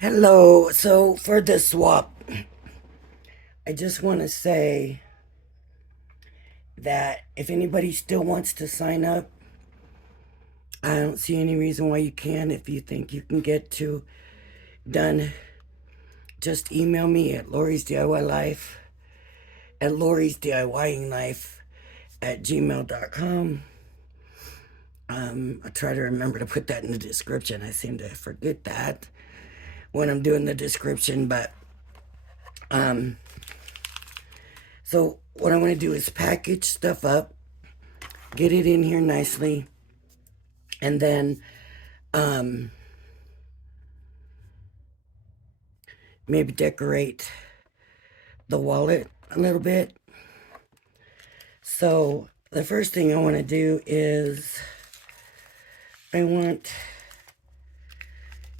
Hello. So for the swap, I just want to say that if anybody still wants to sign up, I don't see any reason why you can. If you think you can get to done, just email me at Lori's DIY Life at Lori's DIYing Life at gmail.com. I try to remember to put that in the description. I seem to forget that when I'm doing the description, but um, so what I want to do is package stuff up, get it in here nicely, and then um, maybe decorate the wallet a little bit. So the first thing I want to do is I want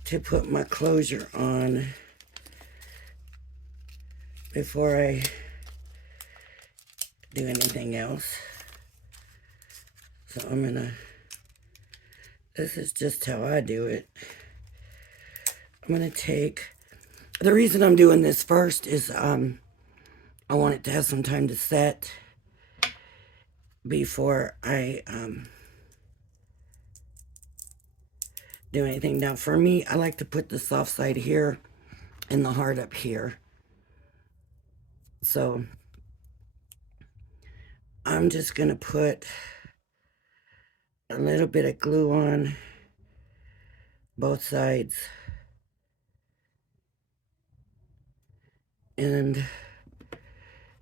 to put my closure on before I do anything else. So I'm gonna, this is just how I do it. I'm gonna take, the reason I'm doing this first is I want it to have some time to set before I do anything. Now for me, I like to put the soft side here and the hard up here. So I'm just gonna put a little bit of glue on both sides. And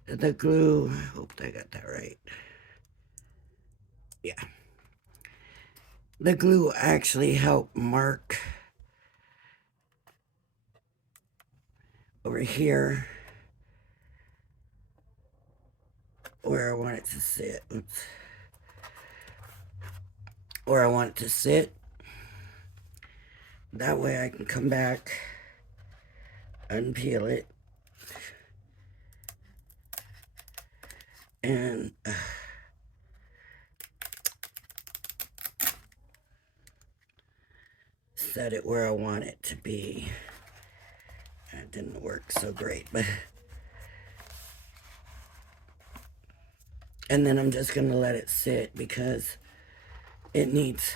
the glue, I hope I got that right. Yeah. The glue will actually help mark over here where I want it to sit. Oops. Where I want it to sit. That way I can come back, unpeel it, and set it where I want it to be. That didn't work so great, but and then I'm just gonna let it sit because it needs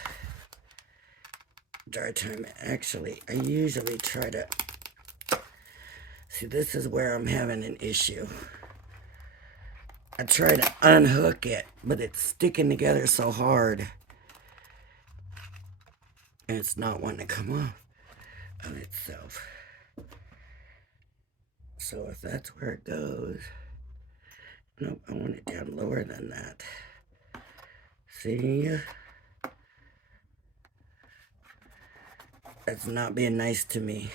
dry time. Actually, I usually try to see, this is where I'm having an issue. I try to unhook it, but it's sticking together so hard and it's not wanting to come off of itself. So if that's where it goes, nope, I want it down lower than that. See? That's not being nice to me.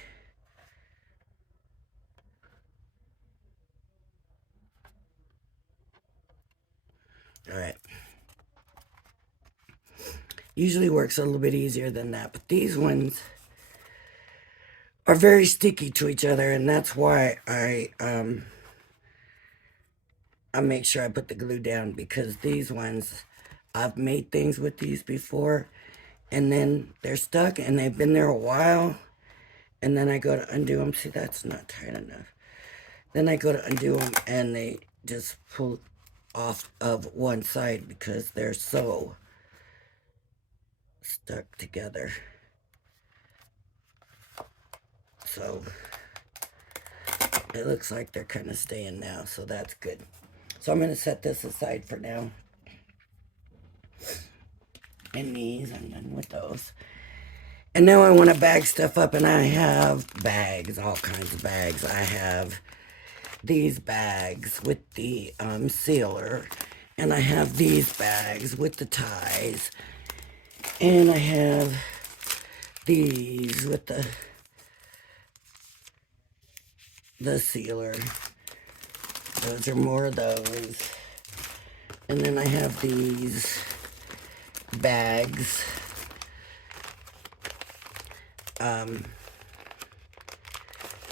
All right. Usually works a little bit easier than that, but these ones are very sticky to each other, and that's why I make sure I put the glue down, because these ones, I've made things with these before, and then they're stuck, and they've been there a while, and then I go to undo them. See, that's not tight enough. Then I go to undo them, and they just pull off of one side because they're so stuck together. So it looks like they're kind of staying now, so that's good. So I'm going to set this aside for now. And these, I'm done with those. And now I want to bag stuff up, and I have bags, all kinds of bags. I have these bags with the sealer, and I have these bags with the ties, and I have these with the sealer. Those are more of those. And then I have these bags.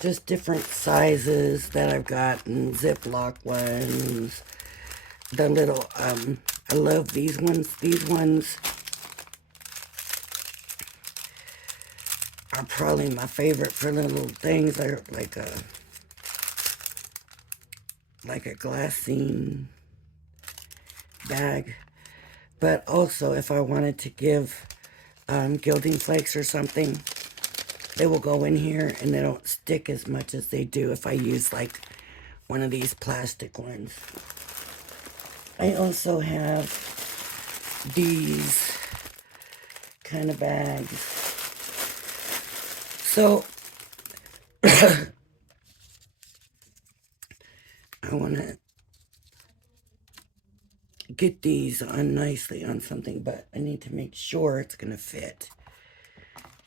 Just different sizes that I've gotten. Ziploc ones. The little, I love these ones. These ones are probably my favorite for little things. They're like a glassine bag. But also, if I wanted to give gilding flakes or something, they will go in here and they don't stick as much as they do if I use like one of these plastic ones. I also have these kind of bags. So I want to get these on nicely on something, but I need to make sure it's going to fit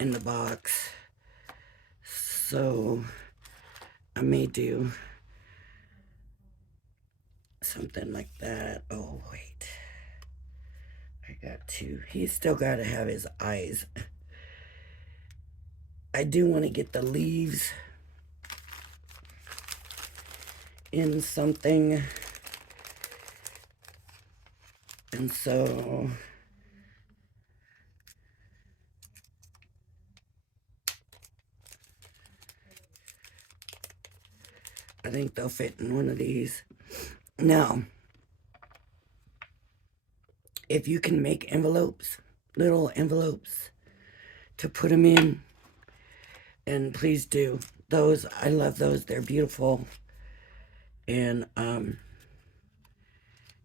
in the box. So I may do something like that. Oh, wait. I got to. He's still got to have his eyes. I do want to get the leaves in something. And so I think they'll fit in one of these. Now, if you can make envelopes, little envelopes to put them in, and please do. Those, I love those. They're beautiful. And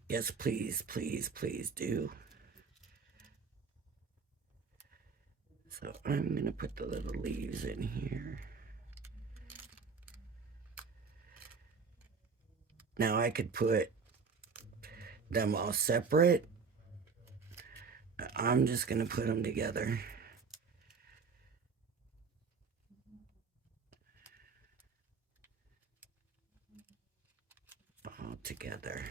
yes, please, please, please do. So I'm going to put the little leaves in here. Now I could put them all separate. I'm just going to put them together. All together.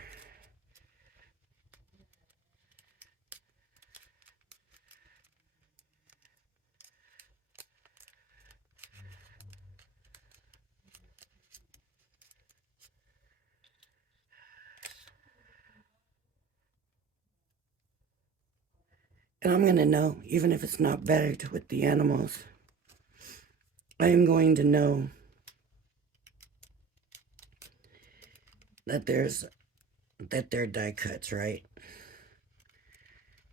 And I'm going to know, even if it's not bagged with the animals, I am going to know that they're die cuts, right?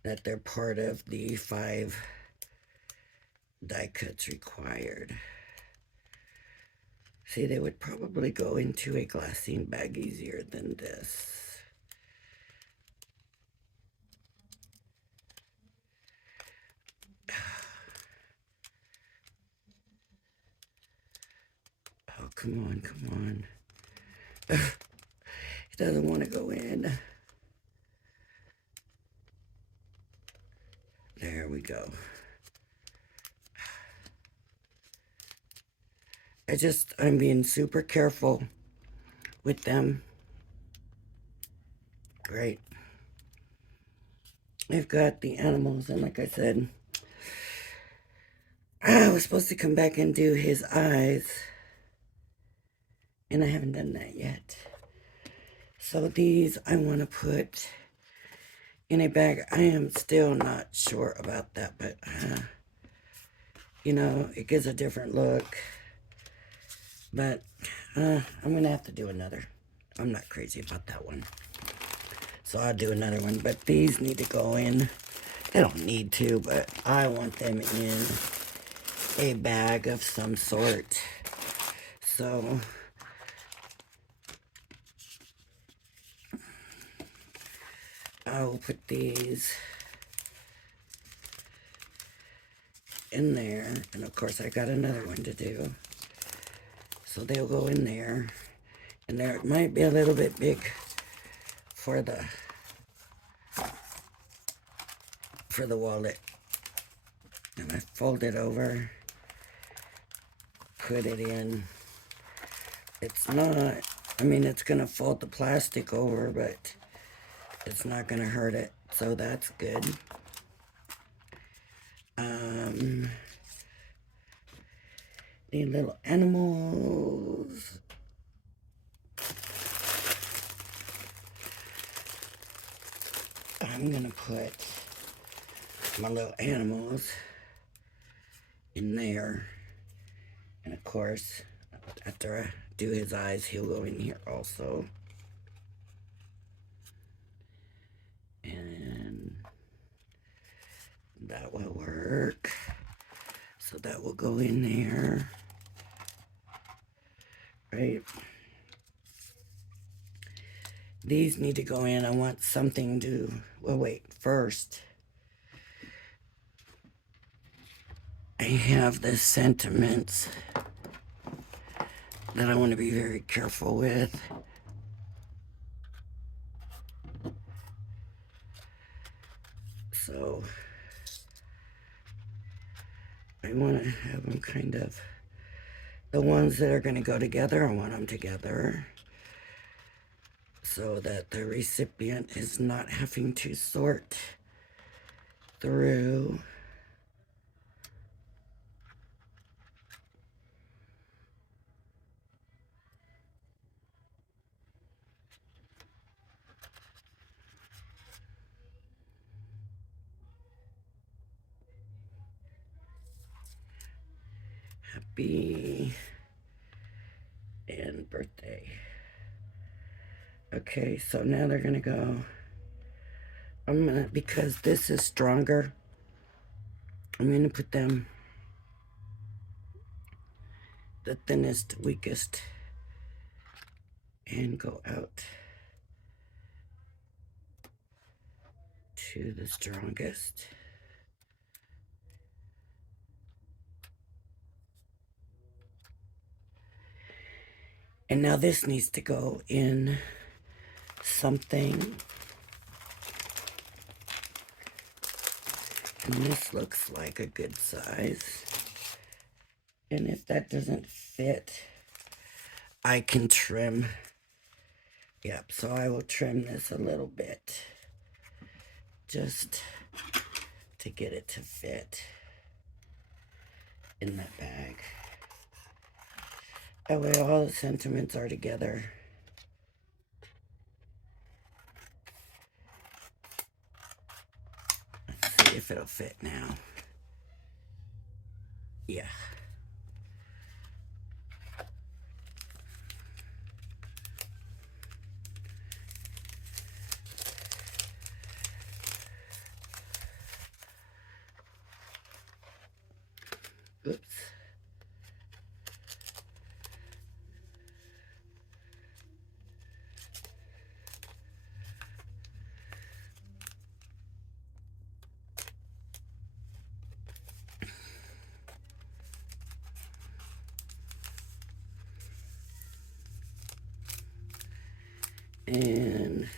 That they're part of the 5 die cuts required. See, they would probably go into a glassine bag easier than this. Oh, come on, come on. It doesn't want to go in. There we go. I'm being super careful with them. Great. I've got the animals, and like I said, I was supposed to come back and do his eyes, and I haven't done that yet. So these I want to put in a bag. I am still not sure about that, but you know, it gives a different look. But I'm going to have to do another. I'm not crazy about that one. So I'll do another one. But these need to go in. They don't need to, but I want them in a bag of some sort. So I will put these in there. And of course I got another one to do. So they'll go in there. And there it might be a little bit big for the wallet. And I fold it over, put it in. It's not, I mean, it's gonna fold the plastic over, but it's not gonna hurt it, so that's good. The little animals. I'm gonna put my little animals in there. And of course, after I do his eyes, he'll go in here also. And that will work. So that will go in there. Right? These need to go in. I want something to, well, wait, first. I have the sentiments that I want to be very careful with. So I want to have them kind of, the ones that are going to go together, I want them together so that the recipient is not having to sort through. Happy and birthday. Okay, so now they're gonna go. I'm gonna, because this is stronger, I'm gonna put them the thinnest, weakest, and go out to the strongest. And now this needs to go in something. And this looks like a good size. And if that doesn't fit, I can trim. Yep, so I will trim this a little bit just to get it to fit in that bag. That way all the sentiments are together. Let's see if it'll fit now. Yeah. Oops. And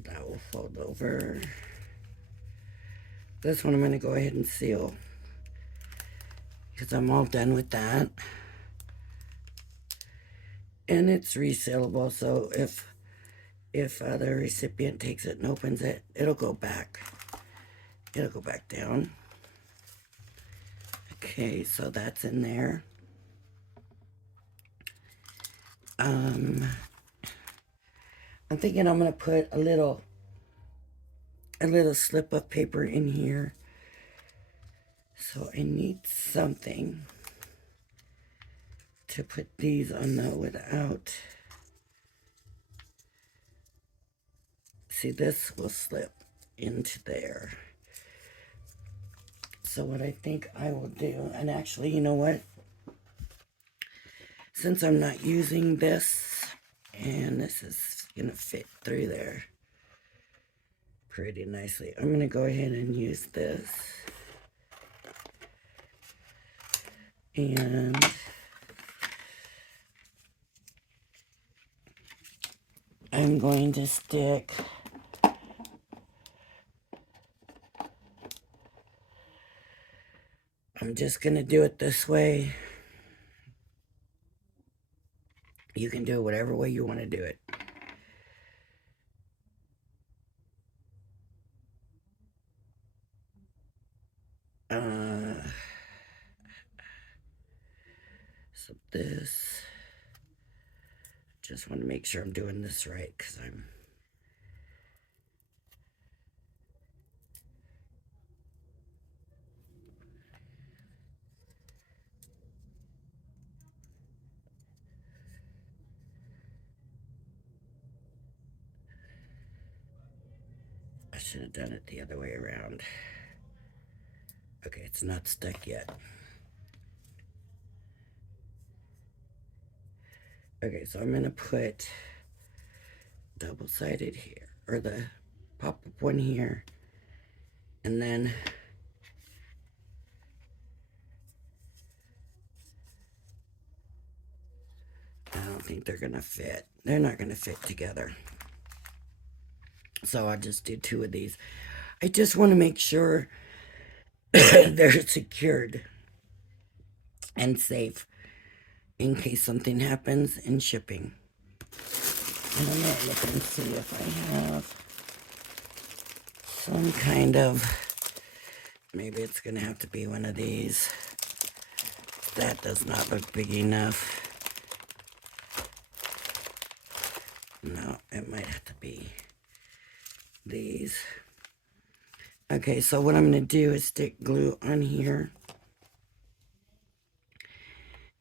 that will fold over. This one I'm going to go ahead and seal because I'm all done with that. And it's resealable, so if the recipient takes it and opens it, it'll go back. It'll go back down. Okay, so that's in there. I'm thinking I'm gonna put a little slip of paper in here. So I need something to put these on though without. See, this will slip into there. So what I think I will do, and actually, you know what? Since I'm not using this, and this is gonna fit through there pretty nicely, I'm gonna go ahead and use this. And I'm going to stick I'm just going to do it this way. You can do it whatever way you want to do it. So this, just want to make sure I'm doing this right because I'm I should have done it the other way around. Okay, it's not stuck yet. Okay, so I'm going to put double-sided here, or the pop-up one here, and then I don't think they're going to fit. They're not going to fit together. So I just did 2 of these. I just want to make sure they're secured and safe in case something happens in shipping. And I'm going to look and see if I have some kind of, maybe it's going to have to be one of these. That does not look big enough. No, it might have to be these. Okay, so what I'm going to do is stick glue on here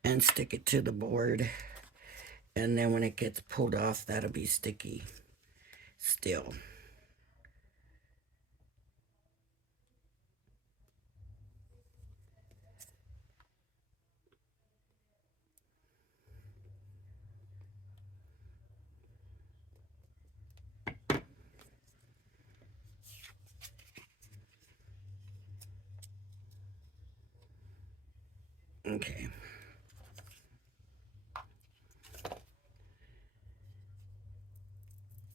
and stick it to the board. And then when it gets pulled off, that'll be sticky still. Okay.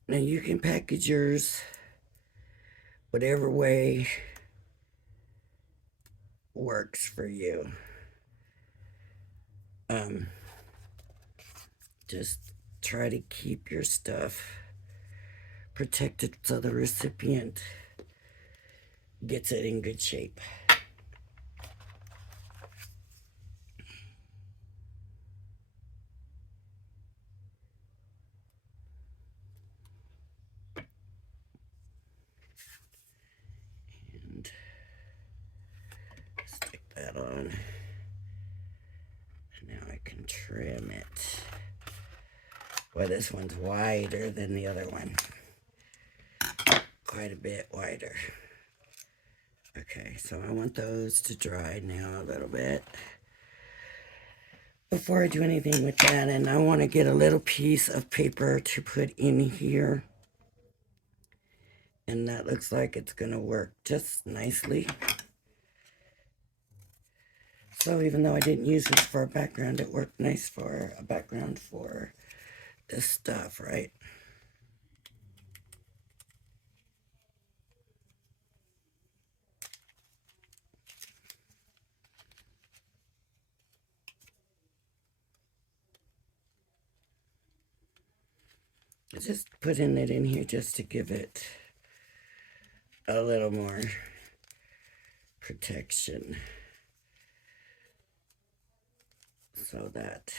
Now you can package yours whatever way works for you. Just try to keep your stuff protected so the recipient gets it in good shape. And stick that on. And now I can trim it. Well, this one's wider than the other one. Quite a bit wider. Okay, so I want those to dry now a little bit before I do anything with that. And I want to get a little piece of paper to put in here. And that looks like it's going to work just nicely. So even though I didn't use this for a background, it worked nice for a background for this stuff, right? Just putting it in here just to give it a little more protection so that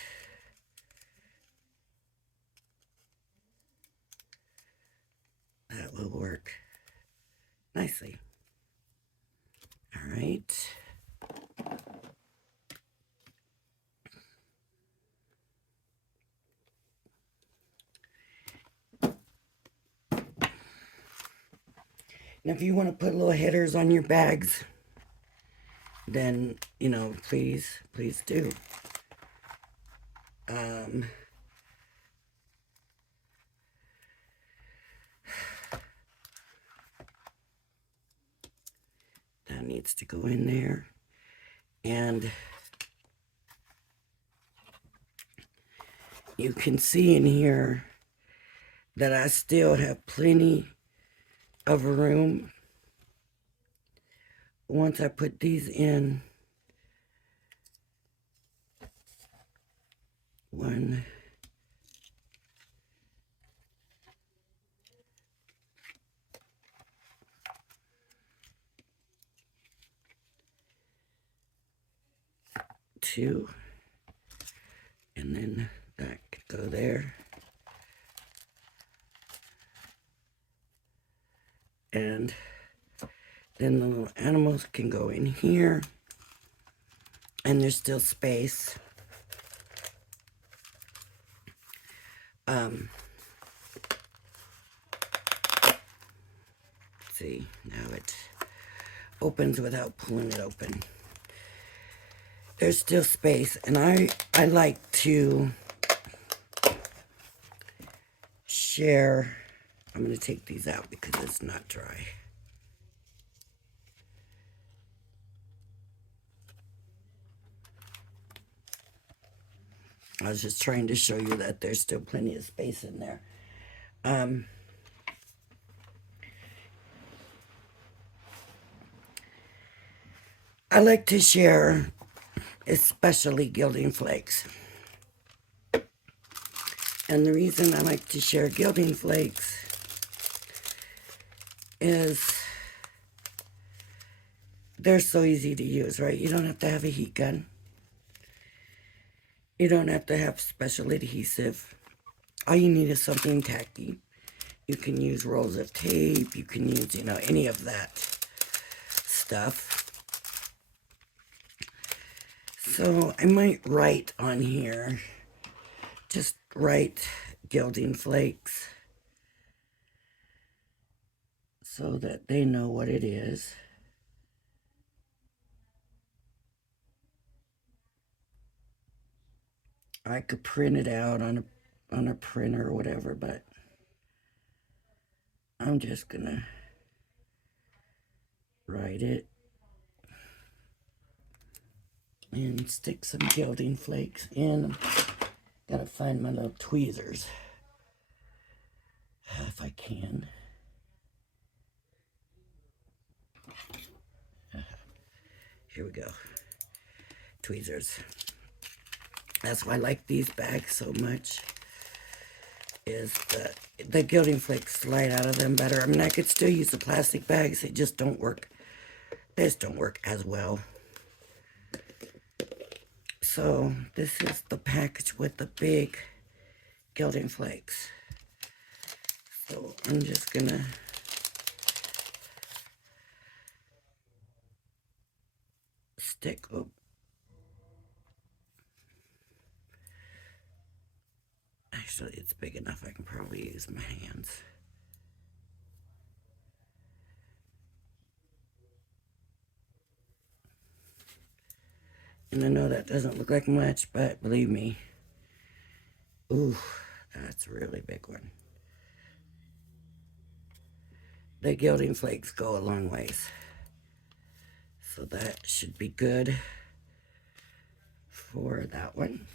that will work nicely. All right. Now, if you want to put little headers on your bags, then, you know, please do. That needs to go in there. And you can see in here that I still have plenty of room once I put these in. 1, 2, and then that could go there. And then the little animals can go in here, and there's still space. See, now it opens without pulling it open. There's still space, and I like to share. I'm going to take these out because it's not dry. I was just trying to show you that there's still plenty of space in there. I like to share, especially gilding flakes. And the reason I like to share gilding flakes is they're so easy to use, right? You don't have to have a heat gun. You don't have to have special adhesive. All you need is something tacky. You can use rolls of tape. You can use, any of that stuff. So I might write on here, just write gilding flakes so that they know what it is. I could print it out on a printer or whatever, but I'm just gonna write it and stick some gilding flakes in. Gotta find my little tweezers if I can. Here we go. Tweezers. That's why I like these bags so much, is the gilding flakes slide out of them better. I mean, I could still use the plastic bags. They just don't work. They just don't work as well. So this is the package with the big gilding flakes. So I'm just gonna stick up. Actually, it's big enough. I can probably use my hands. And I know that doesn't look like much, but believe me, ooh, that's a really big one. The gilding flakes go a long ways. So that should be good for that one.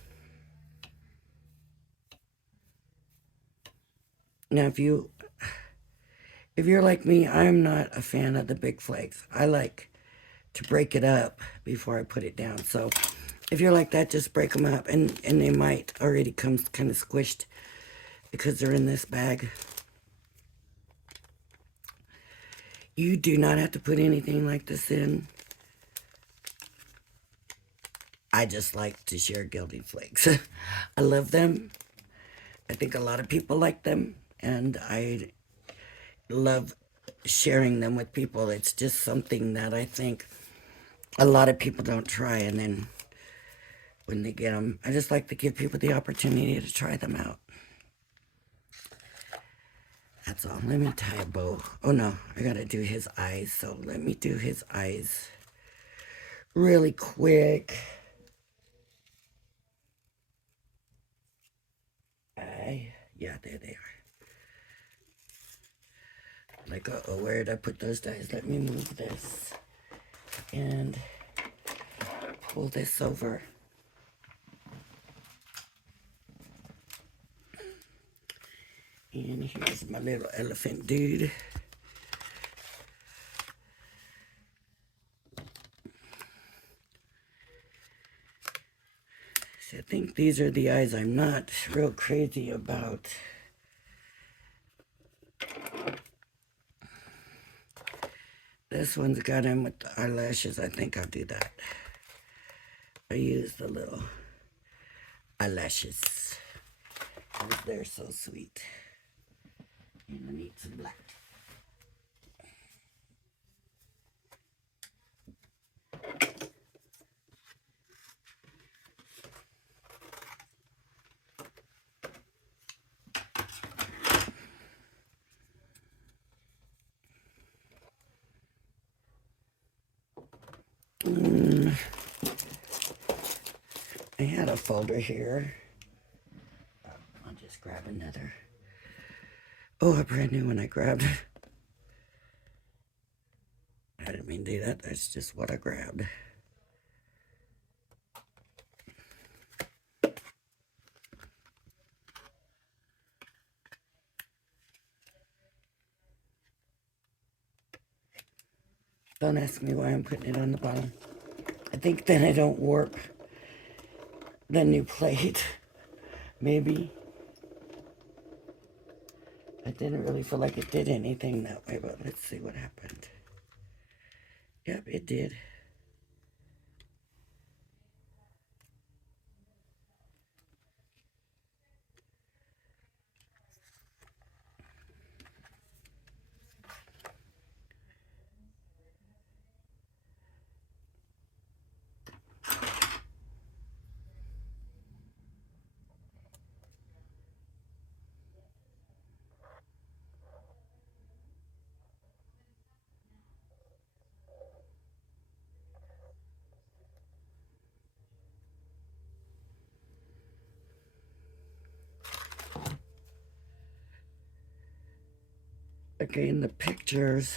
Now, if you're like me, I'm not a fan of the big flakes. I like to break it up before I put it down. So if you're like that, just break them up, and they might already come kind of squished because they're in this bag. You do not have to put anything like this in. I just like to share gilding flakes. I love them. I think a lot of people like them, and I love sharing them with people. It's just something that I think a lot of people don't try, and then when they get them, I just like to give people the opportunity to try them out. That's all. Let me tie a bow. Oh no, I gotta do his eyes, so let me do his eyes really quick. Yeah, there they are. Like, uh-oh, where did I put those dies? Let me move this and pull this over. And here's my little elephant dude. So I think these are the eyes I'm not real crazy about. This one's got him with the eyelashes. I think I'll do that. I use the little eyelashes. They're so sweet. And I need some black. I had a folder here. I'll just grab another. Oh, a brand new one I grabbed. I didn't mean to do that. That's just what I grabbed. Don't ask me why I'm putting it on the bottom. I think that I don't warp the new plate. Maybe. I didn't really feel like it did anything that way, but let's see what happened. Yep, it did. Okay, in the pictures,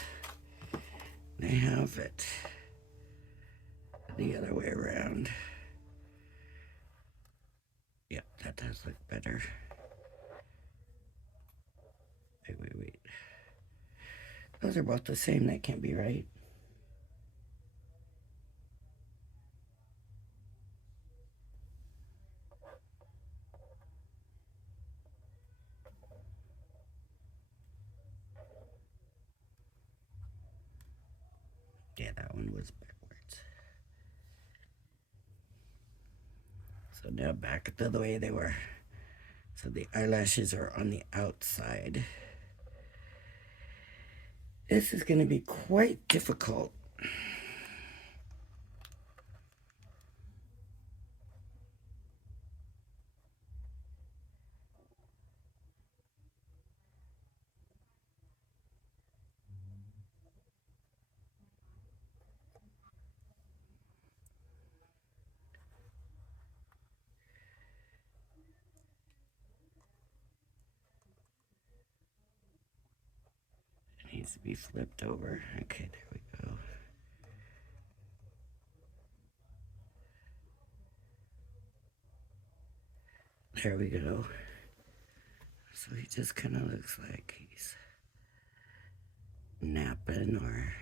they have it the other way around. Yep, that does look better. Wait. Those are both the same. That can't be right. Yeah, that one was backwards. So now back to the way they were. So the eyelashes are on the outside. This is going to be quite difficult. It needs to be flipped over. Okay, there we go. There we go. So he just kind of looks like he's napping or...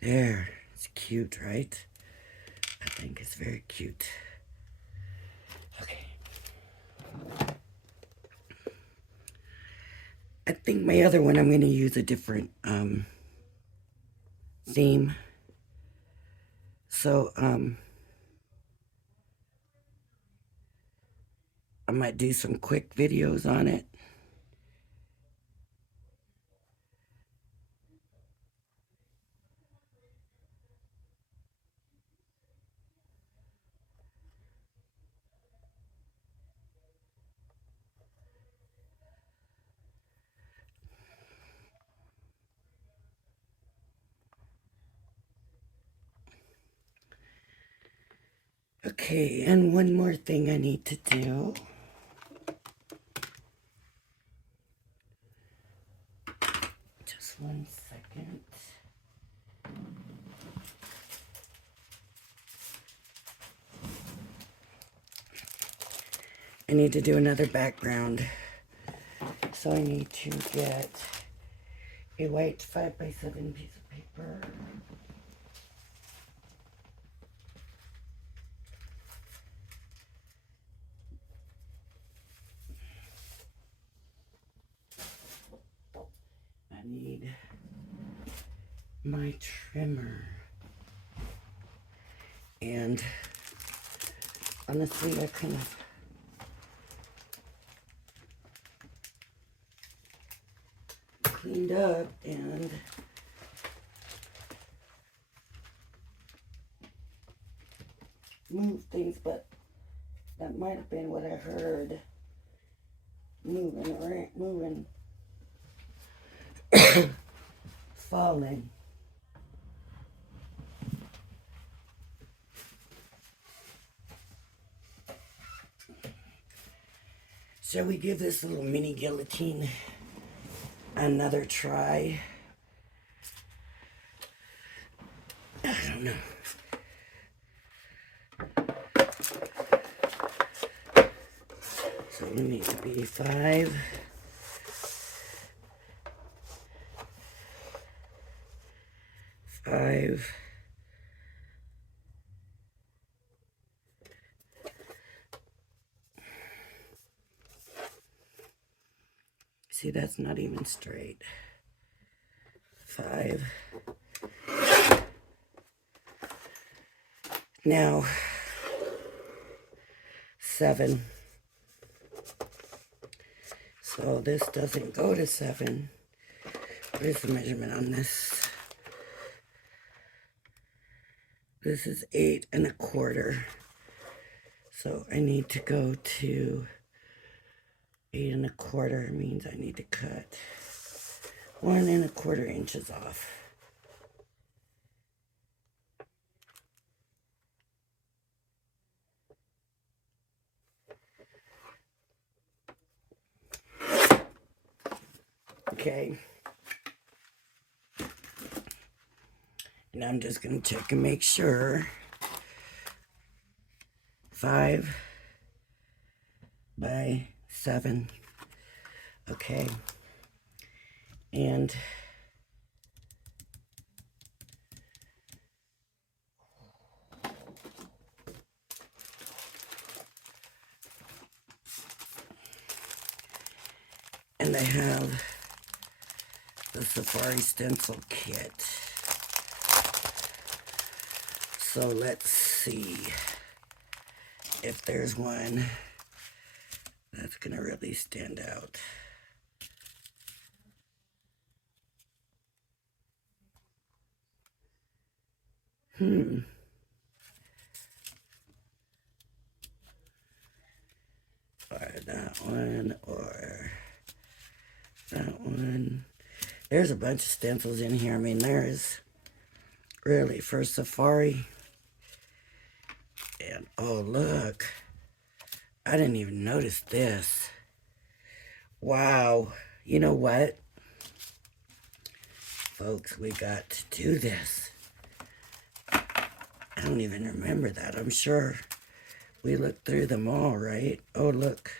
There. It's cute, right? I think it's very cute. Okay. I think my other one, I'm going to use a different theme. So, I might do some quick videos on it. Okay, and one more thing I need to do. Just 1 second. I need to do another background. So I need to get a white 5x7 piece of paper. I need my trimmer. And honestly, I kind of cleaned up and moved things, but that might have been what I heard. Moving, falling. Shall we give this little mini guillotine another try? I don't know. So we need to be 5. 5. See, that's not even straight. 5. Now, 7. So this doesn't go to 7. What is the measurement on this? This is 8 1/4. So I need to go to 8 1/4 means I need to cut 1 1/4 inches off. Okay. And I'm just going to check and make sure. 5 by 7. Okay. And I have the Safari stencil kit. So let's see if there's one that's going to really stand out. Or that one, or that one. There's a bunch of stencils in here. I mean, there's really for Safari. And oh, look. I didn't even notice this. Wow. You know what? Folks, we got to do this. I don't even remember that. I'm sure we looked through them all, right? Oh, look.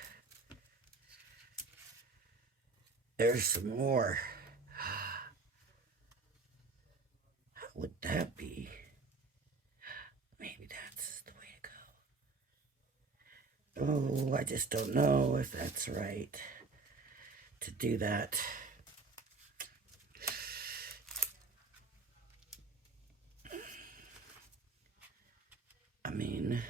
There's some more. How would that be? Maybe that's the way to go. Oh, I just don't know if that's right to do that. I mean,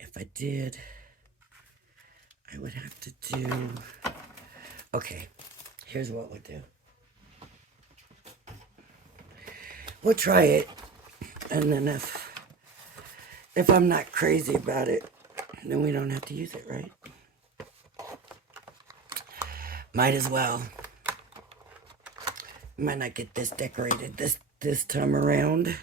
if I did, I would have to do... Okay, here's what we'll do. We'll try it, and then if I'm not crazy about it, then we don't have to use it, right? Might as well. Might not get this decorated this time around.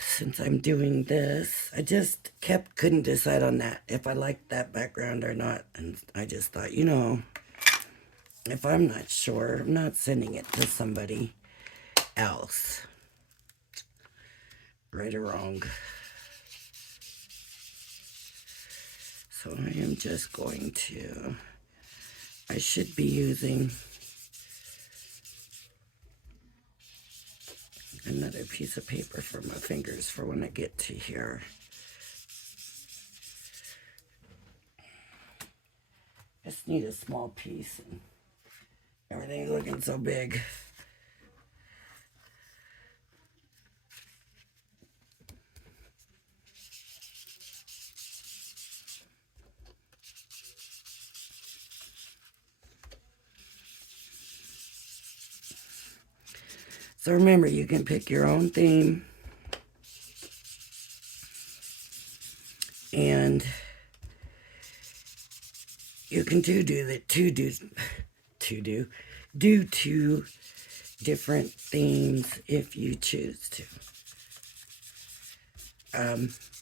Since I'm doing this, I just couldn't decide on that, if I liked that background or not. And I just thought, you know, if I'm not sure, I'm not sending it to somebody else. Right or wrong. So I am just going to, I should be using another piece of paper for my fingers for when I get to here. Just need a small piece and everything's looking so big. So remember, you can pick your own theme. And you can do two different themes if you choose to.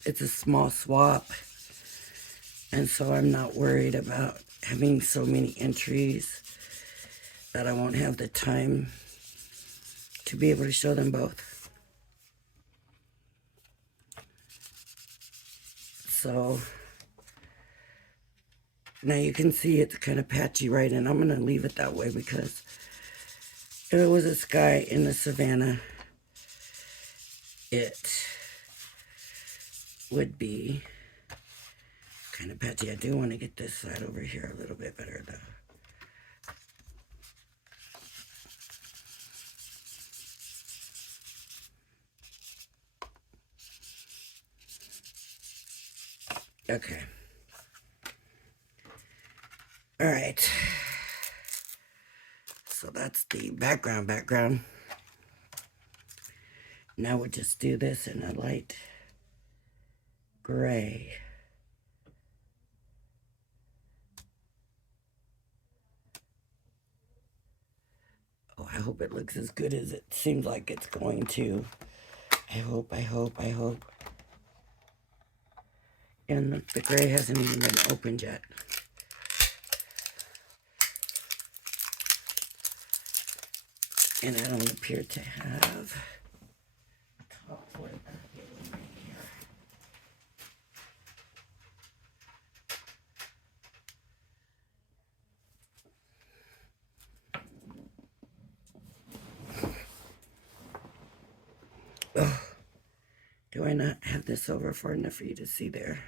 It's a small swap, and so I'm not worried about having so many entries that I won't have the time to be able to show them both. So now you can see it's kind of patchy, right? And I'm going to leave it that way because if it was a sky in the savannah, it would be kind of patchy. I do want to get this side over here a little bit better though. Okay. All right. So that's the background. Now we'll just do this in a light gray. Oh, I hope it looks as good as it seems like it's going to. I hope. And the gray hasn't even been opened yet. And I don't appear to have top for it. Oh, do I not have this over far enough for you to see there?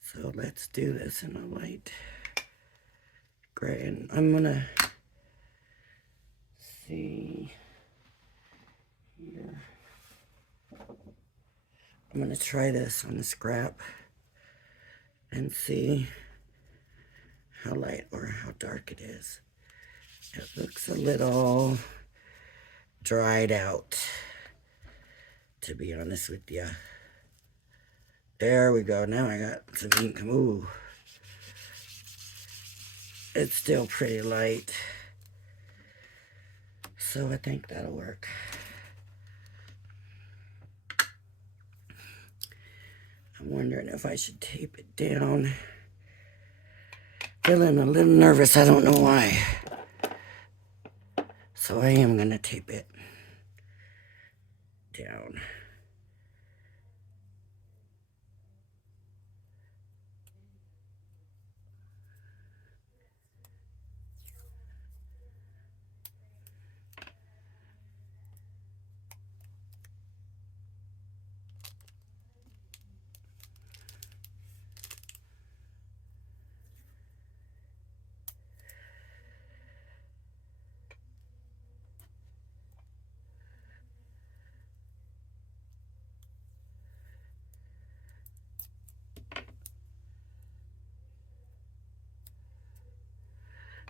So let's do this in a light gray. And I'm gonna see here. I'm gonna try this on the scrap and see how light or how dark it is. It looks a little dried out, to be honest with you. There we go. Now I got some ink. Ooh. It's still pretty light. So I think that'll work. I'm wondering if I should tape it down. Feeling a little nervous. I don't know why. So I am going to tape it down.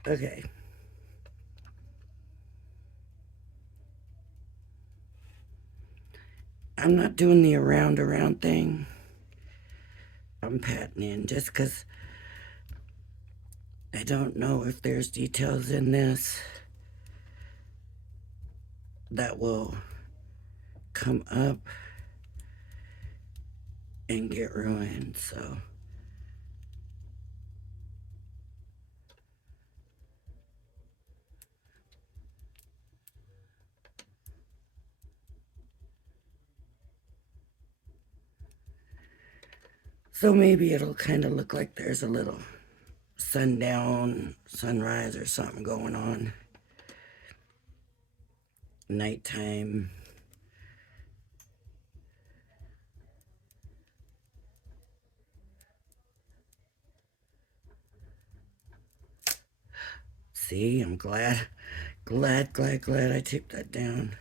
Okay. I'm not doing the around thing. I'm patting in just because I don't know if there's details in this that will come up and get ruined. So maybe it'll kind of look like there's a little sundown, sunrise or something going on. Nighttime. See, I'm glad I took that down.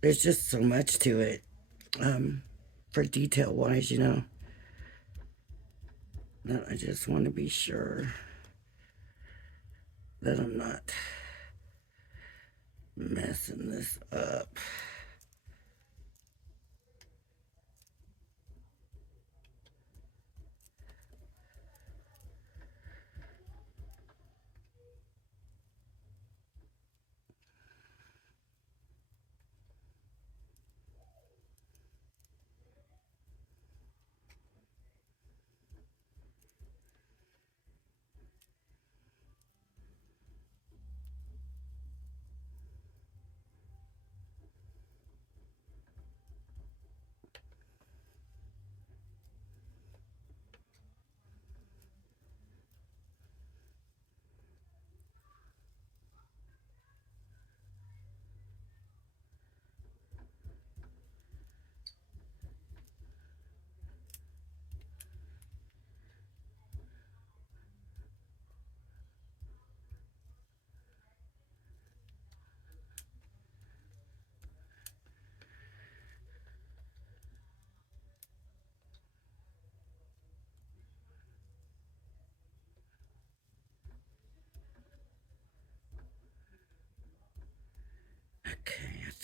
There's just so much to it, for detail wise, you know, that I just want to be sure that I'm not messing this up.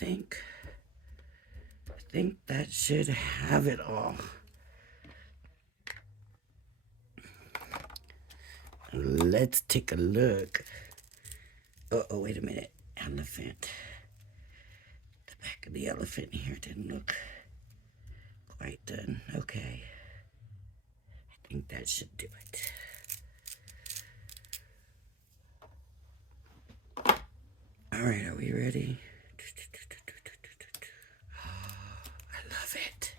think that should have it all. Let's take a look. Oh, wait a minute. Elephant. The back of the elephant here didn't look quite done. Okay. I think that should do it. All right, are we ready? I love it.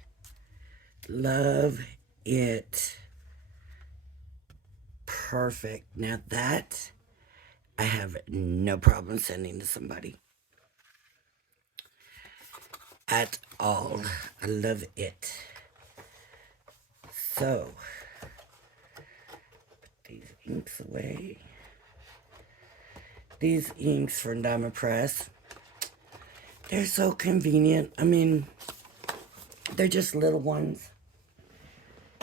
Love it. Perfect. Now that I have no problem sending to somebody at all. I love it. So, put these inks away. These inks from Diamond Press, they're so convenient. I mean, they're just little ones.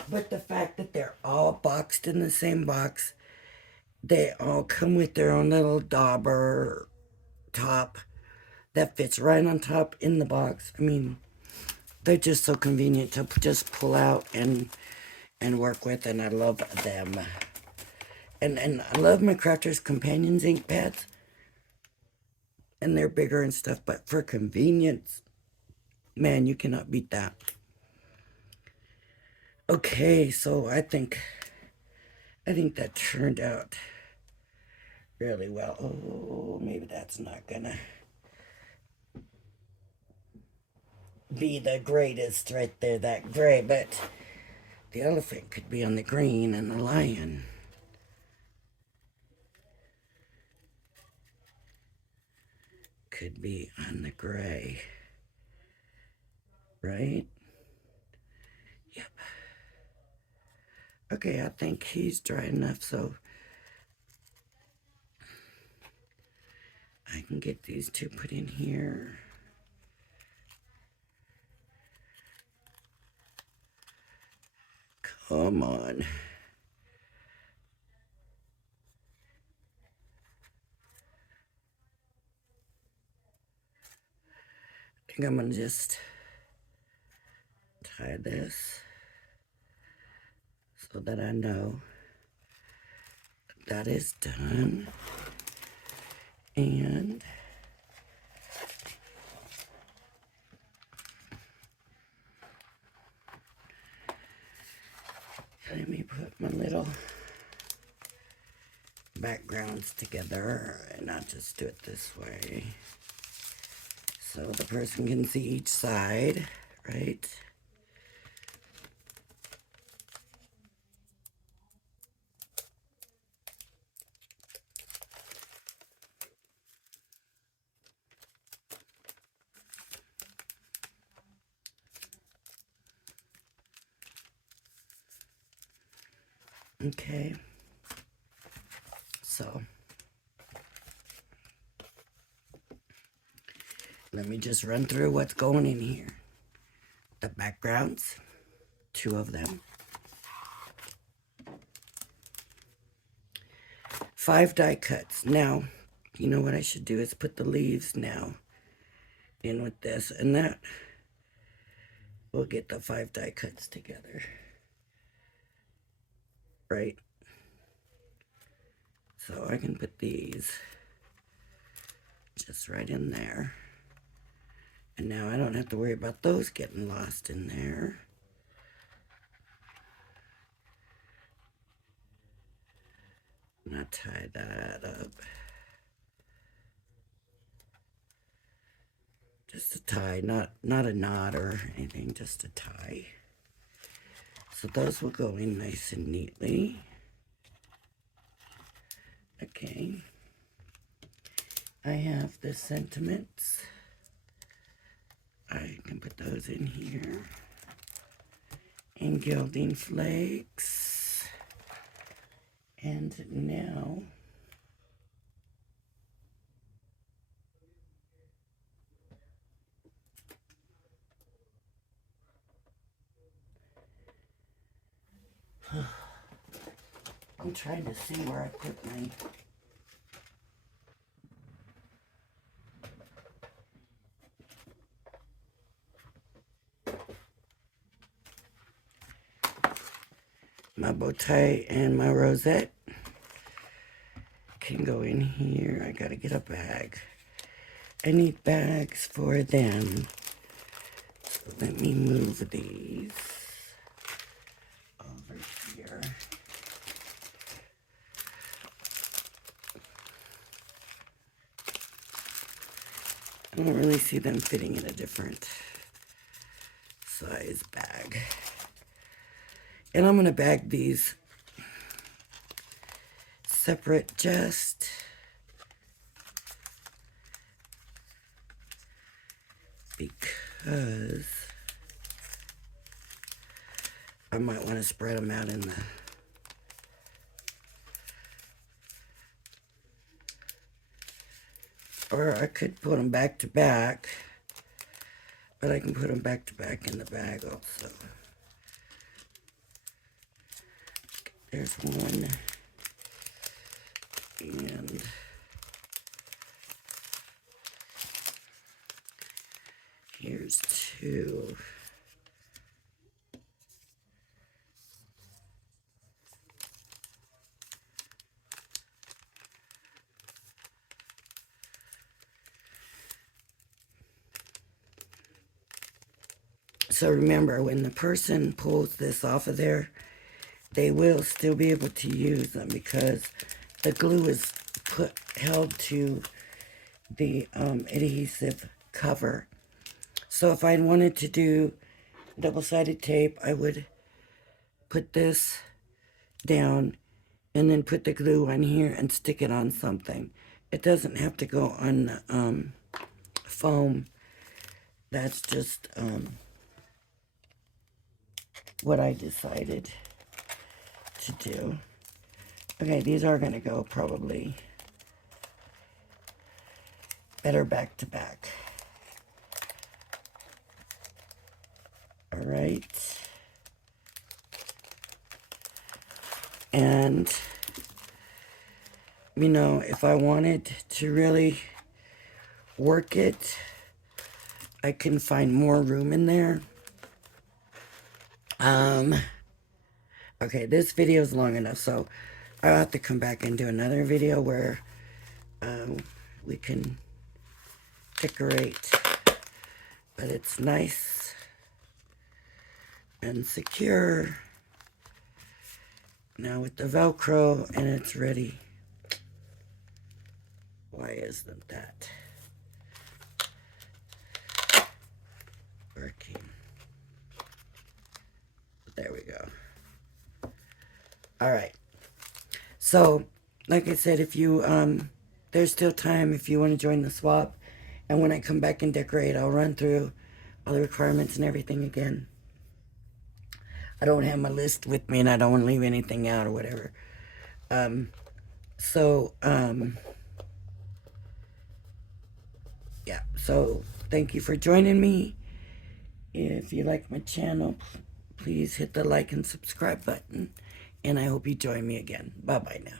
But the fact that they're all boxed in the same box, they all come with their own little dauber top that fits right on top in the box. I mean, they're just so convenient to just pull out and work with, and I love them. And I love my Crafters Companions ink pads. And they're bigger and stuff, but for convenience, man, you cannot beat that. Okay, so I think that turned out really well. Oh, maybe that's not gonna be the greatest right there, that gray, but the elephant could be on the green and the lion. Could be on the gray. Right? Yep. Okay, I think he's dry enough, so I can get these two put in here. Come on. I think I'm gonna just tie this so that I know that is done. And let me put my little backgrounds together, and I'll just do it this way so the person can see each side, right? Okay, so let me just run through what's going in here. The backgrounds, 2 of them. 5 die cuts. Now, you know what I should do is put the leaves now in with this, and that will get the 5 die cuts together. Right? So I can put these just right in there. And now I don't have to worry about those getting lost in there. And I'll tie that up. Just a tie, not a knot or anything, just a tie. So those will go in nice and neatly. Okay. I have the sentiments. I can put those in here. And gilding flakes. And now I'm trying to see where I put my my bow tie and my rosette can go in here. I gotta get a bag. I need bags for them. So let me move these over here. I don't really see them fitting in a different size bag. And I'm gonna bag these separate just because I might want to spread them out in the or I could put them back to back, but I can put them back to back in the bag also. There's one, and here's two. So remember, when the person pulls this off of there, they will still be able to use them because the glue is held to the adhesive cover. So if I wanted to do double-sided tape, I would put this down and then put the glue on here and stick it on something. It doesn't have to go on the foam. That's just what I decided to do. Okay, these are going to go probably better back to back. All right. And, you know, if I wanted to really work it, I can find more room in there. Okay, this video is long enough, so I'll have to come back and do another video where we can decorate, but it's nice and secure now with the Velcro, and it's ready. Why isn't that working? There we go. All right. So, like I said, if you, there's still time if you want to join the swap. And when I come back and decorate, I'll run through all the requirements and everything again. I don't have my list with me and I don't want to leave anything out or whatever. Yeah. So, thank you for joining me. If you like my channel, please hit the like and subscribe button. And I hope you join me again. Bye-bye now.